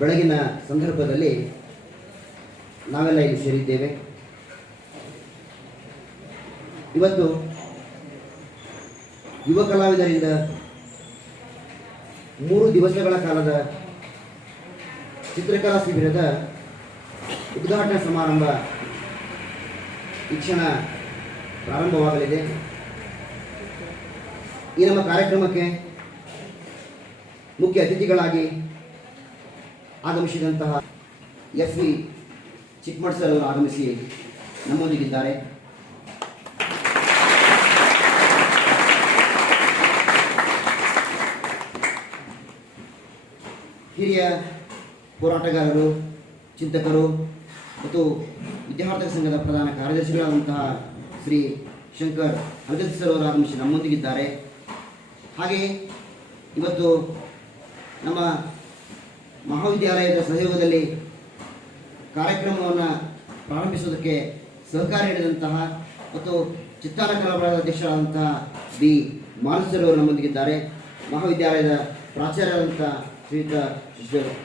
ಬೆಳಗಿನ ಸಂದರ್ಭದಲ್ಲಿ ನಾವೆಲ್ಲ ಇಲ್ಲಿ ಸೇರಿದ್ದೇವೆ. ಇವತ್ತು ಯುವ ಕಲಾವಿದರಿಂದ 3 ದಿವಸಗಳ ಕಾಲದ ಚಿತ್ರಕಲಾ ಶಿಬಿರದ ಉದ್ಘಾಟನಾ ಸಮಾರಂಭ ಈ ಕ್ಷಣ ಪ್ರಾರಂಭವಾಗಲಿದೆ. ಈ ನಮ್ಮ ಕಾರ್ಯಕ್ರಮಕ್ಕೆ ಮುಖ್ಯ ಅತಿಥಿಗಳಾಗಿ ಆಗಮಿಸಿದಂತಹ ಎಫ್.ವಿ. ಚಿಟ್ಮಠ್ ಸರ್ ಅವರು ಆಗಮಿಸಿ ನಮ್ಮೊಂದಿಗಿದ್ದಾರೆ. ಹಿರಿಯ ಹೋರಾಟಗಾರರು, ಚಿಂತಕರು ಮತ್ತು ವಿದ್ಯಾರ್ಥಿ ಸಂಘದ ಪ್ರಧಾನ ಕಾರ್ಯದರ್ಶಿಗಳಾದಂತಹ ಶ್ರೀ ಶಂಕರ್ ಅಗತಿ ಸರ್ ಅವರು ಆಗಮಿಸಿ ನಮ್ಮೊಂದಿಗಿದ್ದಾರೆ. ಹಾಗೆಯೇ ಇವತ್ತು ನಮ್ಮ ಮಹಾವಿದ್ಯಾಲಯದ ಸಹಯೋಗದಲ್ಲಿ ಕಾರ್ಯಕ್ರಮವನ್ನು ಪ್ರಾರಂಭಿಸುವುದಕ್ಕೆ ಸಹಕಾರ ನೀಡಿದಂತಹ ಮತ್ತು ಚಿತ್ತಾರ ಕಲಾವಿದರ ಅಧ್ಯಕ್ಷರಾದಂತಹ ಬಿ ಮಾನಸ್ ಸರ್ ಅವರು ನಮ್ಮೊಂದಿಗಿದ್ದಾರೆ. ಮಹಾವಿದ್ಯಾಲಯದ ಪ್ರಾಚಾರ್ಯರಾದಂಥ ಶ್ರೀಯುತ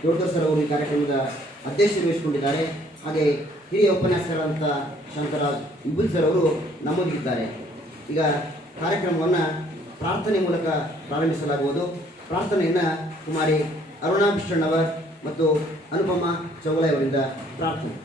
ತೋಡ್ಕರ್ ಸರ್ ಅವರು ಈ ಕಾರ್ಯಕ್ರಮದ ಅಧ್ಯಕ್ಷತೆ ವಹಿಸಿಕೊಂಡಿದ್ದಾರೆ. ಹಾಗೆ ಹಿರಿಯ ಉಪನ್ಯಾಸಕರಾದಂಥ ಶಾಂತರಾಜ್ ಇಬ್ಬಲ್ ಸರ್ ಅವರು ನಮ್ಮೊಂದಿಗಿದ್ದಾರೆ. ಈಗ ಕಾರ್ಯಕ್ರಮವನ್ನು ಪ್ರಾರ್ಥನೆ ಮೂಲಕ ಪ್ರಾರಂಭಿಸಲಾಗುವುದು. ಪ್ರಾರ್ಥನೆಯನ್ನು ಕುಮಾರಿ ಅರುಣಾ ಬಿಷ್ಟಣ್ಣವರ್ ಮತ್ತು ಅನುಪಮಾ ಚೌಗಲೆ ಅವರಿಂದ ಪ್ರಾರ್ಥನೆ.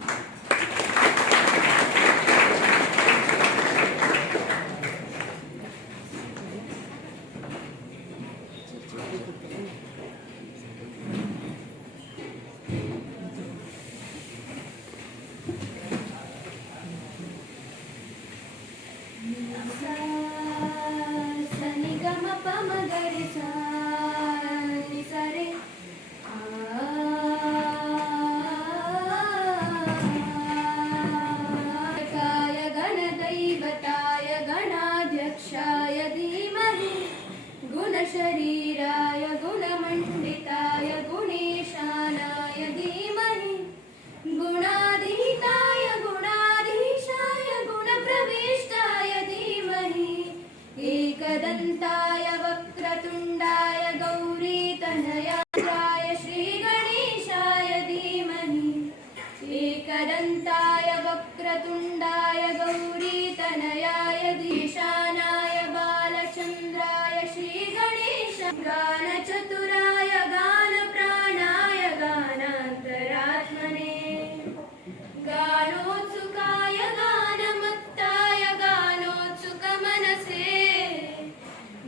शरीराय गुणमण्डिताय गुणेशानाय धीमहि गुणाधीताय गुणाधीशाय गुणप्रविष्टाय धीमहि एकदन्ताय वक्रतुण्डाय गौरीतनयाय श्रीगणेशाय धीमहि एकदन्ताय वक्रतुण्डाय गौरीतनयाय धीशानाय बालचन्द्राय गानचतुराय गानप्राणाय गानान्तरात्मने गानोत्सुकाय गानमत्ताय गानोत्सुकमनसे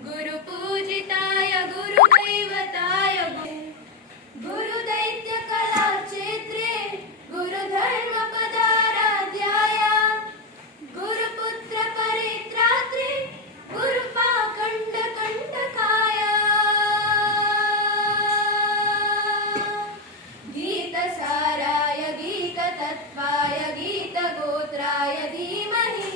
गुरुपूजिताय गुरुदैवताय गुरुदैत्यकलाक्षेत्रे गुरुधर्मपदाराध्याय गुरुपुत्रपरित्रात्रे गुरुपाखण्डकण्टकाय गीतसाराय गीततत्त्वाय गीतगोत्राय धीमहि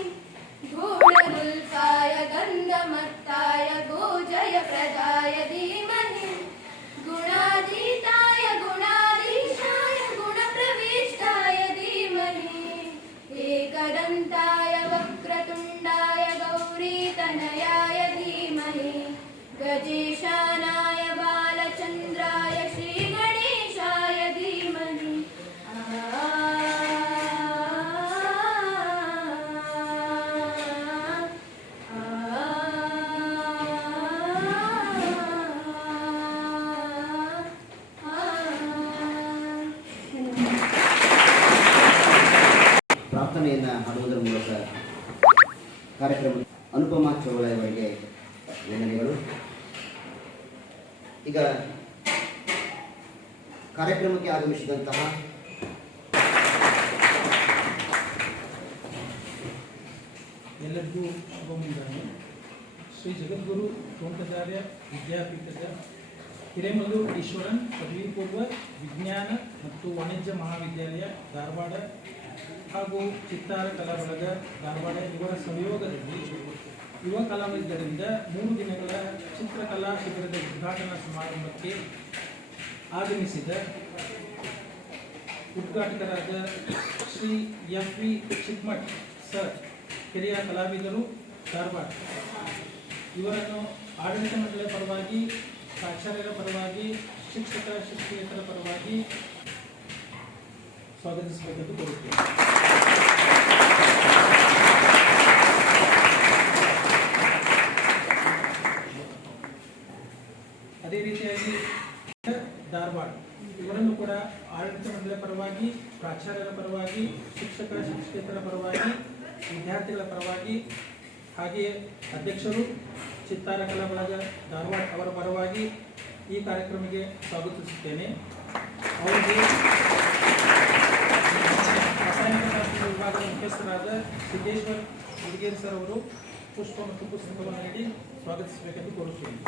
गूढगुल्फाय गन्धमत्ताय गोजयप्रदाय धीमहि गुणाधीताय गुणाधीशाय गुणप्रविष्टाय धीमहि एकदन्ताय वक्रतुण्डाय गौरीतनयाय धीमहि गजेशानाय बालचन्द्राय श्रीगणेशाय धीमहि ಪ್ರಾರ್ಥನೆಯನ್ನು ಹಾಡುವುದರ ಮೂಲಕ ಕಾರ್ಯಕ್ರಮ ಅನುಪಮಾ ಚೌಗಲೆ ಅವರಿಗೆ ವಂದನೆಗಳು. ಈಗ ಕಾರ್ಯಕ್ರಮಕ್ಕೆ ಆಗಮಿಸಿದಂತಹ ಎಲ್ಲರಿಗೂ ಶುಭ ಮುಂಜಾನೆ. ಶ್ರೀ ಜಗದ್ಗುರು ತೋಂಟದಾರ್ಯ ವಿದ್ಯಾಪೀಠದ ಹಿರೇಮಲ್ಲೂರು ಈಶ್ವರನ್ ಪದವಿ ಪೂರ್ವ ವಿಜ್ಞಾನ ಮತ್ತು ವಾಣಿಜ್ಯ ಮಹಾವಿದ್ಯಾಲಯ ಧಾರವಾಡ ಹಾಗೂ ಚಿತ್ತಾರ ಕಲಾ ಬಳಗ ಧಾರವಾಡ ಇವರ ಸಹಯೋಗದಲ್ಲಿ ಯುವ ಕಲಾವಿದರಿಂದ 3 ದಿನಗಳ ಚಿತ್ರಕಲಾ ಶಿಬಿರದ ಉದ್ಘಾಟನಾ ಸಮಾರಂಭಕ್ಕೆ ಆಗಮಿಸಿದ ಉದ್ಘಾಟಕರಾದ ಶ್ರೀ ಎಫ್.ವಿ. ಚಿಟ್ಮಠ್ ಸರ್, ಹಿರಿಯ ಕಲಾವಿದರು ಧಾರವಾಡ, ಇವರನ್ನು ಆಡಳಿತ ಮಂಡಳಿಯ ಪರವಾಗಿ, ಪ್ರಾಚಾರ್ಯರ ಪರವಾಗಿ, ಶಿಕ್ಷಕ ಶಿಕ್ಷಕಿಯರ ಪರವಾಗಿ ಸ್ವಾಗತಿಸಬೇಕೆಂದು ಕೋರುತ್ತೇನೆ. ಅದೇ ರೀತಿಯಾಗಿ ಧಾರವಾಡ ಇವರನ್ನು ಕೂಡ ಆಡಳಿತ ಮಂಡಳಿಯ ಪರವಾಗಿ, ಪ್ರಾಚಾರ್ಯರ ಪರವಾಗಿ, ಶಿಕ್ಷಕೇತರ ಪರವಾಗಿ, ವಿದ್ಯಾರ್ಥಿಗಳ ಪರವಾಗಿ, ಹಾಗೆಯೇ ಅಧ್ಯಕ್ಷರು ಚಿತ್ತಾರ ಕಲಾ ಬಳಗ ಧಾರವಾಡ ಅವರ ಪರವಾಗಿ ಈ ಕಾರ್ಯಕ್ರಮಕ್ಕೆ ಸ್ವಾಗತಿಸುತ್ತೇನೆ. ಅವರಿಗೆ ರಾಸಾಯನಿಕ ಶಾಸ್ತ್ರ ವಿಭಾಗದ ಮುಖ್ಯಸ್ಥರಾದ ಸಿದ್ದೇಶ್ವರ್ ಹುಡುಗೇರಿ ಸರ್ ಅವರು ಪುಷ್ಪ ಮತ್ತು ಪುಸ್ತಕವನ್ನು ನೀಡಿ ಸ್ವಾಗತಿಸಬೇಕೆಂದು ಕೋರುತ್ತೇನೆ.